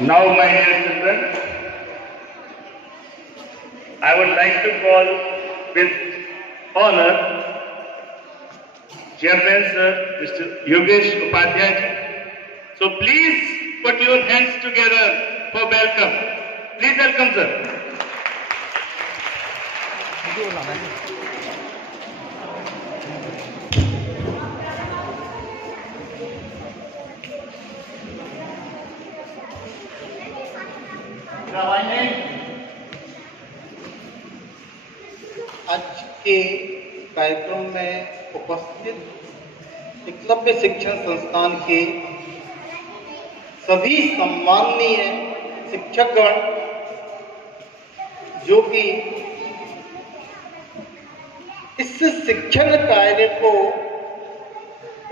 Now, my dear children, I would like to call with honor Chairman Sir Mr. Yogesh Upadhyay ji. So please put your hands together for welcome. Please welcome, sir. आज के कार्यक्रम में उपस्थित एकलव्य शिक्षण संस्थान के सभी सम्माननीय शिक्षकगण जो कि इस शिक्षण कार्य को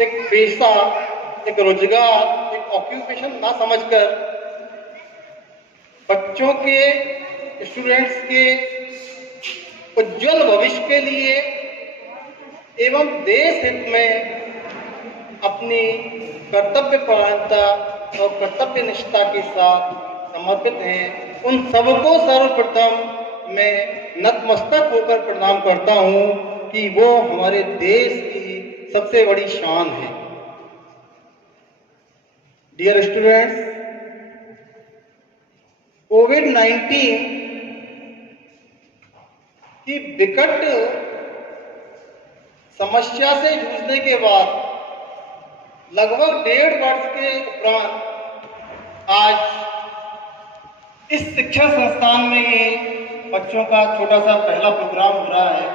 एक पेशा, एक रोजगार, एक ऑक्यूपेशन ना समझकर बच्चों के, स्टूडेंट्स के उज्जवल भविष्य के लिए एवं देश हित में अपनी कर्तव्य परायणता और कर्तव्य निष्ठा के साथ समर्पित हैं, उन सबको सर्वप्रथम मैं नतमस्तक होकर प्रणाम करता हूं कि वो हमारे देश की सबसे बड़ी शान है। डियर स्टूडेंट्स, कोविड-19 की विकट समस्या से जूझने के बाद लगभग 1.5 वर्ष के उपरांत आज इस शिक्षण संस्थान में ये बच्चों का छोटा सा पहला प्रोग्राम हो रहा है।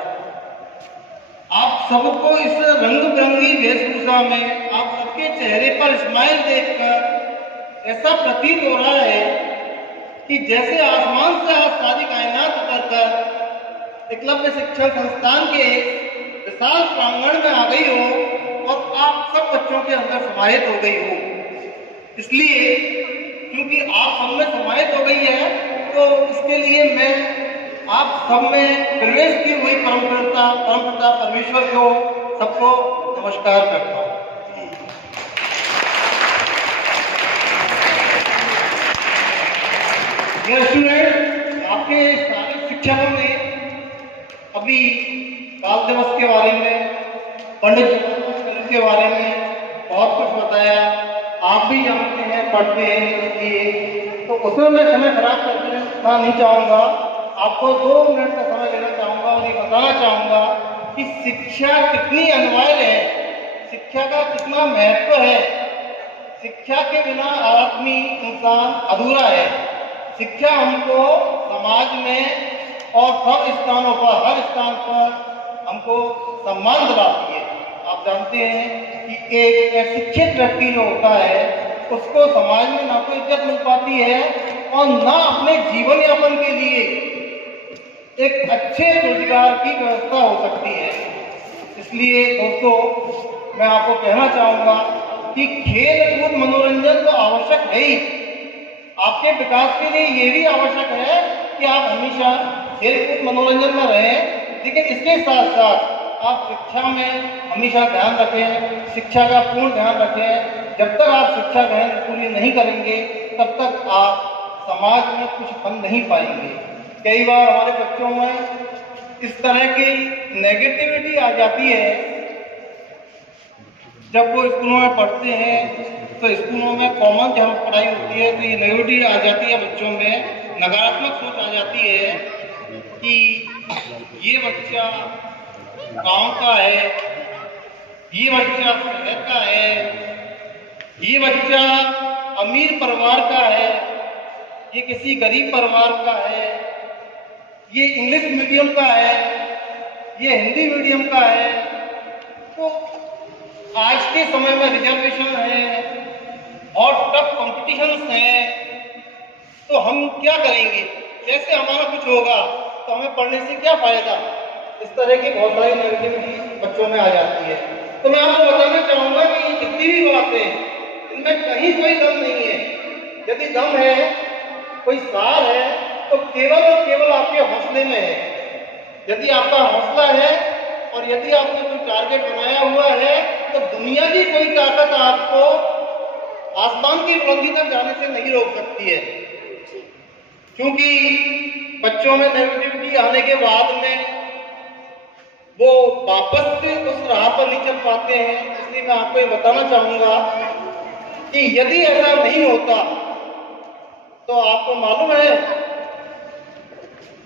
आप सबको इस रंग बिरंगी वेशभूषा में, आप सबके चेहरे पर स्माइल देखकर ऐसा प्रतीत हो रहा है कि जैसे आसमान से आज सारी कायनात उतरकर एकलव्य शिक्षण संस्थान के विशाल प्रांगण में आ गई हो और आप सब बच्चों के अंदर समाहित हो गई हो। इसलिए क्योंकि आप सब में समाहित हो गई है तो इसके लिए मैं आप सब में प्रवेश की हुई परमपिता परमेश्वर को सबको नमस्कार करता हूँ। स्टूडेंट, आपके सारे शिक्षकों ने अभी बाल दिवस के बारे में, पंडित जन्मदिन के बारे में बहुत कुछ बताया। आप भी जानते हैं, पढ़ते हैं, इसलिए तो उसमें मैं समय खराब करना नहीं चाहूँगा। आपको 2 मिनट का समय लेना चाहूँगा और ये बताना चाहूँगा कि शिक्षा कितनी अनिवार्य है, शिक्षा का कितना महत्व है। शिक्षा के बिना आदमी, इंसान अधूरा है। शिक्षा हमको समाज में और सब स्थानों पर, हर स्थान पर हमको सम्मान दिलाती है। आप जानते हैं कि एक अशिक्षित व्यक्ति जो होता है उसको समाज में ना कोई इज्जत मिल पाती है और ना अपने जीवन यापन के लिए एक अच्छे रोजगार की व्यवस्था हो सकती है। इसलिए दोस्तों, मैं आपको कहना चाहूँगा कि खेल कूद मनोरंजन तो आवश्यक है ही, आपके विकास के लिए ये भी आवश्यक है कि आप हमेशा खेल कूद मनोरंजन में रहें, लेकिन इसके साथ साथ आप शिक्षा में हमेशा ध्यान रखें, शिक्षा का पूर्ण ध्यान रखें। जब तक आप शिक्षा ग्रहण पूरी नहीं करेंगे तब तक आप समाज में कुछ बन नहीं पाएंगे। कई बार हमारे बच्चों में इस तरह की नेगेटिविटी आ जाती है। जब वो स्कूलों में पढ़ते हैं तो स्कूलों में कॉमन जब पढ़ाई होती है तो ये नेगेटिविटी आ जाती है, बच्चों में नकारात्मक सोच आ जाती है कि ये बच्चा गांव का है, ये बच्चा शहर का है, ये बच्चा अमीर परिवार का है, ये किसी गरीब परिवार का है, ये इंग्लिश मीडियम का है, ये हिंदी मीडियम का है। तो आज के समय में रिजर्वेशन है और टफ कॉम्पिटिशन्स हैं, तो हम क्या करेंगे, कैसे हमारा कुछ होगा, तो हमें पढ़ने से क्या फायदा। इस तरह की बहुत सारी नेगेटिविटी बच्चों में आ जाती है। तो मैं आपको बताना चाहूँगा कि ये जितनी भी बातें, इनमें कहीं कोई दम नहीं है। यदि दम है, कोई सार है, तो केवल और केवल आपके हौसले में है। यदि आपका हौसला है और यदि आपने कोई टारगेट बनाया हुआ है तो दुनिया की कोई ताकत आपको आसमान की बुलंदी तक जाने से नहीं रोक सकती है, क्योंकि बच्चों में नेगेटिविटी आने के बाद में वो वापस से उस राह पर नहीं चल पाते हैं। इसलिए मैं आपको ये बताना चाहूंगा कि यदि ऐसा नहीं होता तो आपको मालूम है,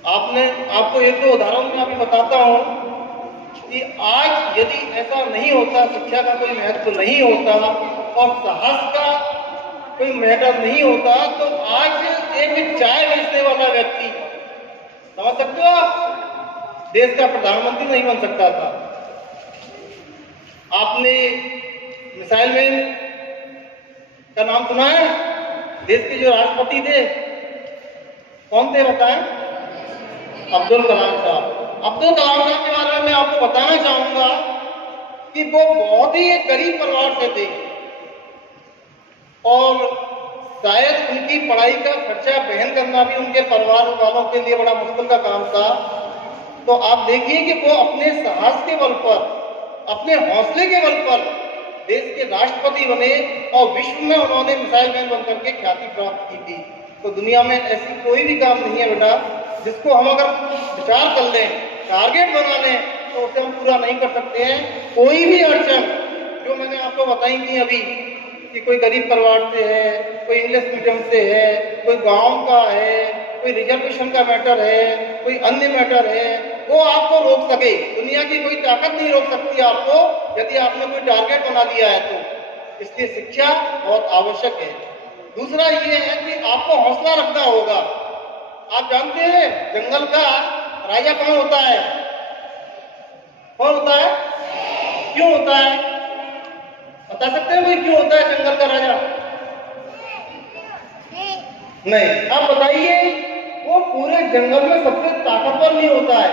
आपको एक दो उदाहरण मैं अभी बताता हूं कि आज यदि ऐसा नहीं होता, शिक्षा का कोई महत्व नहीं होता और साहस का कोई मैटर नहीं होता, तो आज एक चाय बेचने वाला व्यक्ति, समझ सकते हो आप, देश का प्रधानमंत्री नहीं बन सकता था। आपने मिसाइल मैन का नाम सुना है? देश के जो राष्ट्रपति थे कौन थे बताएं? अब्दुल कलाम साहब। अब्दुल कलाम साहब के बारे में मैं आपको बताना चाहूंगा कि वो बहुत ही एक गरीब परिवार से थे और शायद उनकी पढ़ाई का खर्चा वहन करना भी उनके परिवार वालों के लिए बड़ा मुश्किल का काम था। तो आप देखिए कि वो अपने साहस के बल पर, अपने हौसले के बल पर देश के राष्ट्रपति बने और विश्व में उन्होंने मिसाइल मैन बनकर के ख्याति प्राप्त की थी। तो दुनिया में ऐसी कोई भी काम नहीं है बेटा जिसको हम अगर विचार कर लें, टारगेट बना लें, तो उसे हम पूरा नहीं कर सकते हैं। कोई भी अड़चन जो मैंने आपको बताई थी अभी कि कोई गरीब परिवार से है, कोई इंग्लिश मीडियम से है, कोई गांव का है, कोई रिजर्वेशन का मैटर है, कोई अन्य मैटर है, वो आपको रोक सके। दुनिया की कोई ताकत नहीं रोक सकती आपको यदि आपने कोई टारगेट बना लिया है तो। इसलिए शिक्षा बहुत आवश्यक है। दूसरा ये है कि आपको हौसला रखना होगा। आप जानते हैं जंगल का राजा कौन होता है? कौन होता है? क्यों होता है? बता सकते हैं कोई क्यों होता है जंगल का राजा? नहीं। आप बताइए, वो पूरे जंगल में सबसे ताकतवर नहीं होता है,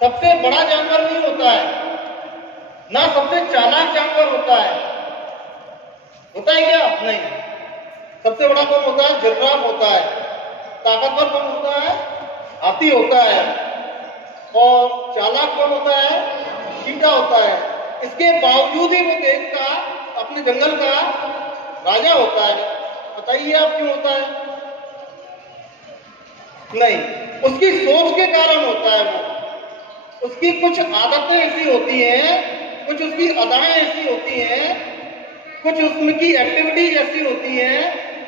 सबसे बड़ा जानवर नहीं होता है, ना सबसे चालाक जानवर होता है। होता है क्या? नहीं। सबसे बड़ा कौन होता है? जिराफ होता है। ताकतवर कौन होता है? हाथी होता है। और चालाक कौन होता है? चीता होता है। इसके बावजूद ही वो देश का, अपने जंगल का राजा होता है। बताइए आप क्यों होता है? नहीं, उसकी सोच के कारण होता है। वो उसकी कुछ आदतें ऐसी होती हैं, कुछ उसकी अदाएं ऐसी होती हैं, कुछ उसकी एक्टिविटीज ऐसी होती हैं,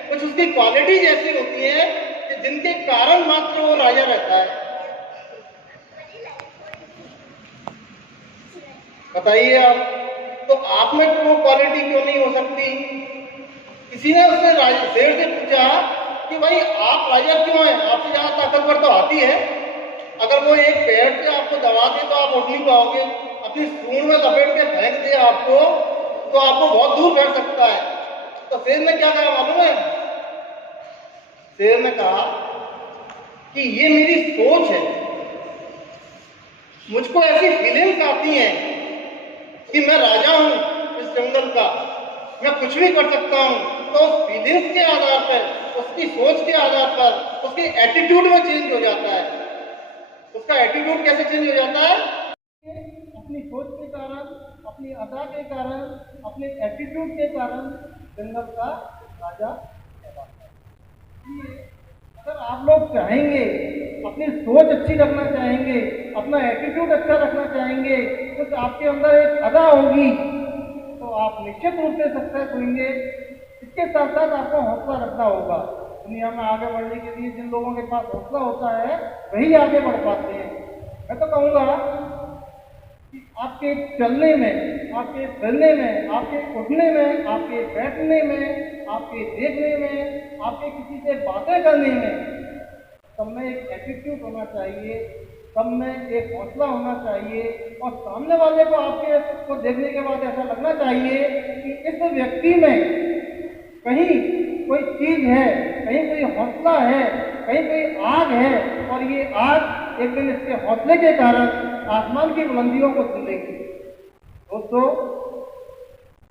कुछ उसकी क्वालिटीज ऐसी होती हैं कि जिनके कारण मात्र वो राजा रहता है। बताइए आप, तो आप में वो क्वालिटी क्यों नहीं हो सकती? किसी ने उससे शेर से पूछा कि भाई आप राजा क्यों हैं? आपसे ज्यादा ताकतवर तो हाथी है। अगर वो एक पेड़ से आपको दबा दे तो आप उठ नहीं पाओगे। अपनी सूंड में लपेट के फेंक दे आपको तो आपको बहुत दूर फेंक सकता है। तो शेर ने क्या कहा मालूम है? शेर ने कहा कि ये मेरी सोच है, मुझको ऐसी फीलिंग्स आती हैं कि मैं राजा हूं इस जंगल का, मैं कुछ भी कर सकता हूं। तो उस फीलिंग्स के आधार पर, उसकी सोच के आधार पर, उसके एटीट्यूड में चेंज हो जाता है। उसका एटीट्यूड कैसे चेंज हो जाता है? अपनी सोच के कारण, अपनी अदा के कारण, अपने एटीट्यूड के कारण जंगल का राजा कहलाता है। अगर आप लोग चाहेंगे, अपनी सोच अच्छी रखना चाहेंगे, अपना एटीट्यूड अच्छा रखना चाहेंगे, तो आपके अंदर एक अदा होगी तो आप निश्चित रूप से सक्सेस होंगे। इसके साथ साथ आपको हौसला रखना होगा। दुनिया में आगे बढ़ने के लिए जिन लोगों के पास हौसला होता है वही आगे बढ़ पाते हैं। मैं तो कहूँगा कि आपके चलने में, आपके फिरने में, आपके उठने में, आपके बैठने में, आपके देखने में, आपके किसी से बातें करने में, सब में एक एटीट्यूड होना चाहिए, सब में एक हौसला होना चाहिए और सामने वाले को आपके को देखने के बाद ऐसा लगना चाहिए कि इस व्यक्ति में कहीं कोई चीज है, कहीं कोई हौसला है, कहीं कोई आग है और ये आग एक दिन इसके हौसले के कारण आसमान की बुलंदियों को छू लेगी। दोस्तों,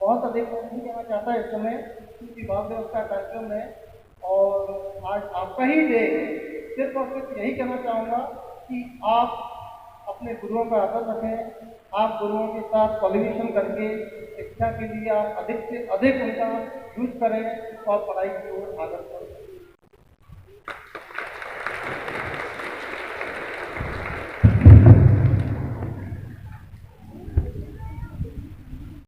बहुत अधिक नहीं कहना चाहता इस समय क्योंकि बाल दिवस का कार्यक्रम है और आज आपका ही डे। सिर्फ और सिर्फ यही कहना चाहूँगा कि आप अपने गुरुओं का आदर रखें, आप गुरुओं के साथ कोऑर्डिनेशन करके शिक्षा के लिए आप अधिक से अधिक उनका यूज करें और पढ़ाई की ओर आगे बढ़ें।